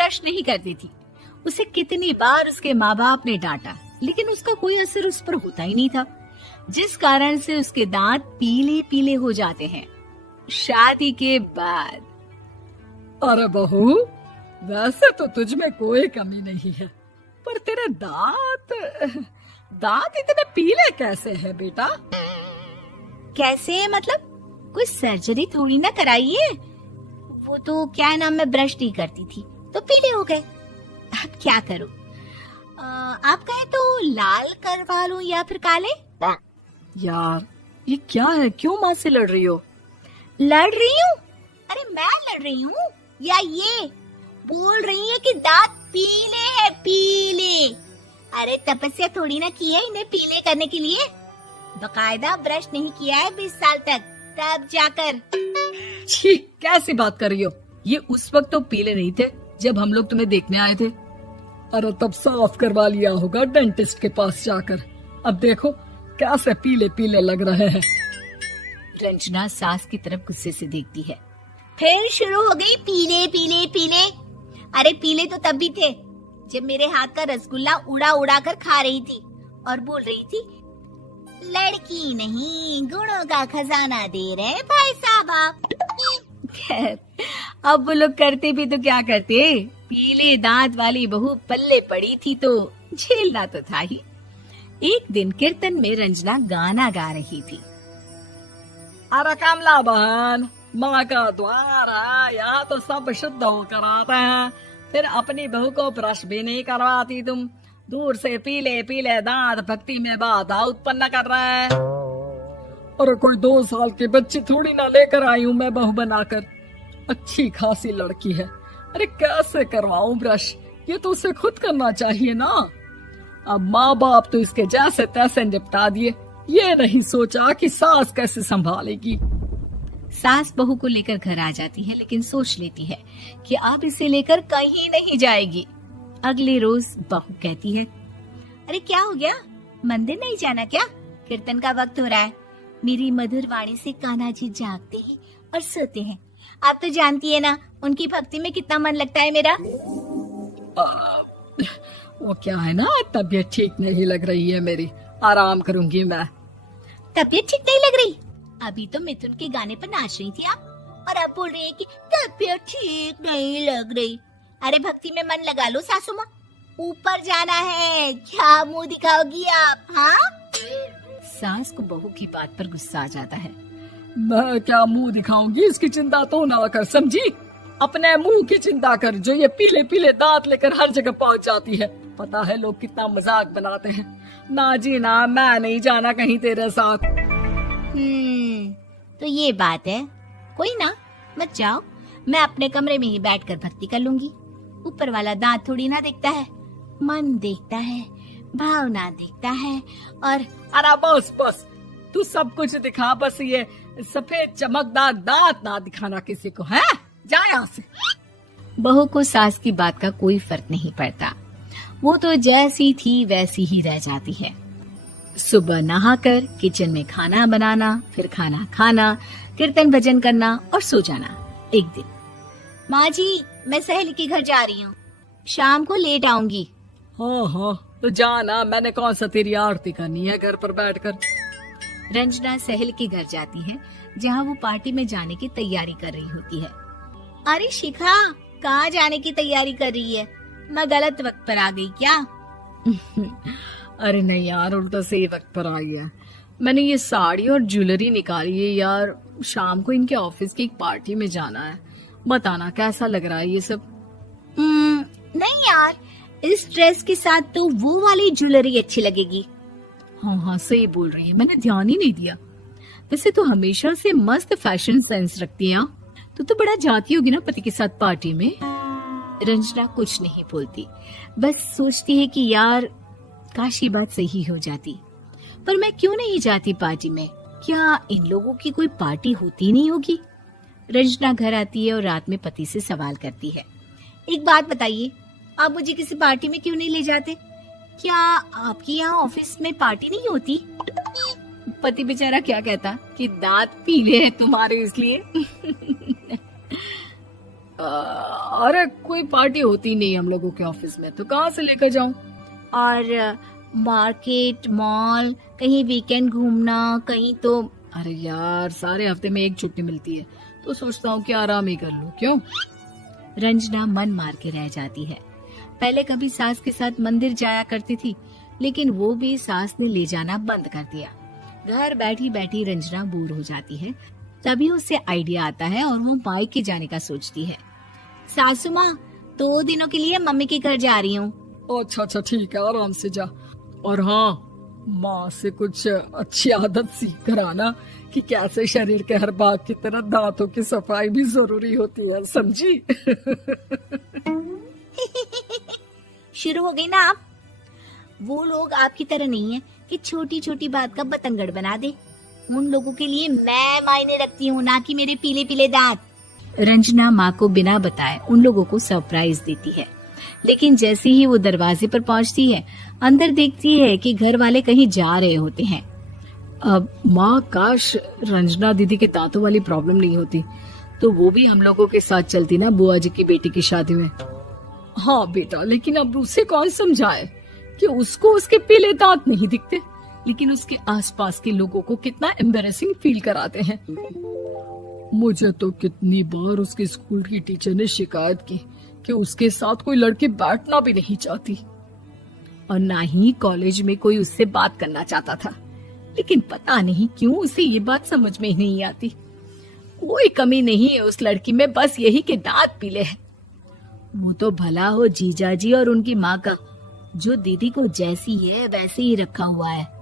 Brush नहीं करती थी। उसे कितनी बार उसके माँ बाप ने डांटा, लेकिन उसका कोई असर उस पर होता ही नहीं था, जिस कारण से उसके दांत पीले पीले हो जाते हैं। शादी के बाद अरे बहू, वैसे तो तुझ में कोई कमी नहीं है, पर तेरे दांत इतने पीले कैसे हैं बेटा? कैसे मतलब? कोई सर्जरी थोड़ी ना कराइए। वो तो क्या नाम, मैं ब्रश नहीं करती थी तो पीले हो गए। अब क्या करूं? आप कहें तो लाल करवा लूं या फिर काले? यार ये क्या है, क्यों माँ से लड़ रही हो? लड़ रही हूँ? अरे मैं लड़ रही हूँ या ये बोल रही है कि दांत पीले हैं, पीले। अरे तपस्या थोड़ी ना की है इन्हें पीले करने के लिए। बकायदा ब्रश नहीं किया है 20 साल तक, तब जाकर। छी, कैसी बात कर रही हो? ये उस वक्त तो पीले नहीं थे जब हम लोग तुम्हें देखने आए थे। अरे तब साफ करवा लिया होगा डेंटिस्ट के पास जाकर। अब देखो कैसे पीले पीले लग रहे हैं। रंजना सास की तरफ गुस्से से देखती है। फिर शुरू हो गई पीले पीले पीले। अरे पीले तो तब भी थे जब मेरे हाथ का रसगुल्ला उड़ा उड़ा कर खा रही थी और बोल रही थी, लड़की नहीं गुणों का खजाना दे रहे भाई साहब आप। खैर, अब वो लोग करते भी तो क्या करते, पीले दांत वाली बहू पल्ले पड़ी थी तो झेलना तो था ही। एक दिन कीर्तन में रंजना गाना गा रही थी। अरे कमला बहन, माँ का द्वार है, यहाँ तो सब शुद्ध होकर आते हैं, फिर अपनी बहू को ब्रश भी नहीं करवाती तुम। दूर से पीले पीले दांत भक्ति में बाधा उत्पन्न कर रहे हैं। अरे कोई 2 साल की बच्ची थोड़ी ना लेकर आई हूँ मैं बहू बनाकर। अच्छी खासी लड़की है, अरे कैसे करवाऊं ब्रश? ये तो उसे खुद करना चाहिए ना। अब माँ बाप तो इसके जैसे तैसे निपटा दिए, ये नहीं सोचा कि सास कैसे संभालेगी। सास बहू को लेकर घर आ जाती है, लेकिन सोच लेती है कि अब इसे लेकर कहीं नहीं जाएगी। अगले रोज बहू कहती है, अरे क्या हो गया, मंदिर नहीं जाना क्या? कीर्तन का वक्त हो रहा है। मेरी मधुर वाणी से कान्हा जी जागते हैं और सोते हैं। आप तो जानती है ना उनकी भक्ति में कितना मन लगता है मेरा। वो क्या है ना, तबीयत ठीक नहीं लग रही है मेरी, आराम करूंगी मैं। तबीयत ठीक नहीं लग रही? अभी तो मिथुन के गाने पर नाच रही थी आप, और अब बोल रही है कि तबीयत ठीक नहीं लग रही। अरे भक्ति में मन लगा लो सासू माँ, ऊपर जाना है, क्या मुंह दिखाओगी आप? हाँ? सास को बहू की बात पर गुस्सा आ जाता है। मैं क्या मुंह दिखाऊंगी, इसकी चिंता तो ना कर, समझी? अपने मुंह की चिंता कर, जो ये पीले पीले दांत लेकर हर जगह पहुंच जाती है। पता है लोग कितना मजाक बनाते हैं। ना जी ना, मैं नहीं जाना कहीं तेरे साथ। तो ये बात है, कोई ना, मत जाओ, मैं अपने कमरे में ही बैठकर भक्ति कर लूंगी। ऊपर वाला दांत थोड़ी ना देखता है, मन देखता है, भावना देखता है। और अरे बस बस, तू सब कुछ दिखा, बस ये सफेद चमकदार दांत ना दिखाना किसी को, है? जा यहाँ से। बहू को सास की बात का कोई फर्क नहीं पड़ता, वो तो जैसी थी वैसी ही रह जाती है। सुबह नहाकर किचन में खाना बनाना, फिर खाना खाना, कीर्तन भजन करना और सो जाना। एक दिन, माँ जी मैं सहेली के घर जा रही हूँ, शाम को लेट आऊंगी। हाँ हाँ तो जाना, मैंने कौन सा तेरी आरती करनी है घर पर बैठकर। रंजना सहेली के घर जाती है, जहाँ वो पार्टी में जाने की तैयारी कर रही होती है। अरे शिखा, कहाँ जाने की तैयारी कर रही है? मैं गलत वक्त पर आ गई क्या? अरे नहीं यार, उल्टा सही वक्त पर आ गया। मैंने ये साड़ी और ज्वेलरी निकाली है यार, शाम को इनके ऑफिस की एक पार्टी में जाना है। बताना कैसा लग रहा है ये सब? नहीं यार, इस ड्रेस के साथ तो वो वाली ज्वेलरी अच्छी लगेगी। हाँ हाँ सही बोल रही है, मैंने ध्यान ही नहीं दिया। वैसे तो हमेशा से मस्त फैशन सेंस रखती है। तो बड़ा जाती होगी ना पति के साथ पार्टी में। रंजना कुछ नहीं बोलती, बस सोचती है कि यार काश ये बात सही हो जाती, पर मैं क्यों नहीं जाती पार्टी में? क्या इन लोगों की कोई पार्टी होती नहीं होगी? रंजना घर आती है और रात में पति से सवाल करती है, एक बात बताइए, आप मुझे किसी पार्टी में क्यों नहीं ले जाते? क्या आपके यहाँ ऑफिस में पार्टी नहीं होती? पति बेचारा क्या कहता कि दांत पीले हैं तुम्हारे इसलिए। अरे कोई पार्टी होती नहीं हम लोगों के ऑफिस में, तो कहाँ से लेकर जाऊं? और मार्केट, मॉल, कहीं वीकेंड घूमना, कहीं तो। अरे यार, सारे हफ्ते में एक छुट्टी मिलती है, तो सोचता हूँ कि आराम ही कर लूं। क्यों? रंजना मन मार के रह जाती है। पहले कभी सास के साथ मंदिर जाया करती थी, लेकिन वो भी सास ने ले जाना बंद कर दिया। घर बैठी बैठी रंजना बोर हो जाती है। तभी उसे आइडिया आता है और वो मायके जाने का सोचती है। सासू माँ, 2 दिनों के लिए मम्मी के घर जा रही हूँ। अच्छा ठीक है, आराम से जा। और हाँ, माँ से कुछ अच्छी आदत सीख कर आना कि कैसे शरीर के हर भाग की तरह दांतों की सफाई भी जरूरी होती है, समझी? शुरू हो गई ना आप। वो लोग आपकी तरह नहीं है कि छोटी छोटी बात का बतंगड़ बना दे। उन लोगों के लिए मैं मायने रखती हूँ, ना कि मेरे पीले पीले दांत। रंजना माँ को बिना बताए उन लोगों को सरप्राइज देती है, लेकिन जैसे ही वो दरवाजे पर पहुंचती है, अंदर देखती है कि घर वाले कहीं जा रहे होते हैं। अब माँ, काश रंजना दीदी के दांतों वाली प्रॉब्लम नहीं होती, तो वो भी हम लोगों के साथ चलती ना बुआ जी की बेटी की शादी में। हाँ बेटा, लेकिन अब उसे कौन समझाए कि उसको उसके पीले दांत नहीं दिखते, लेकिन उसके आसपास के लोगों को कितना एम्बैरेसिंग फील कराते हैं। मुझे तो कितनी बार उसके स्कूल की टीचर ने शिकायत की कि उसके साथ कोई लड़की बैठना भी नहीं चाहती, और ना ही कॉलेज में कोई उससे बात करना चाहता था। लेकिन पता नहीं क्यों उसे ये बात समझ में ही नहीं आती। कोई कमी नहीं है उस लड़की में, बस यही कि दांत पीले हैं। वो तो भला हो जीजा जी और उनकी माँ का, जो दीदी को जैसी है वैसे ही रखा हुआ है।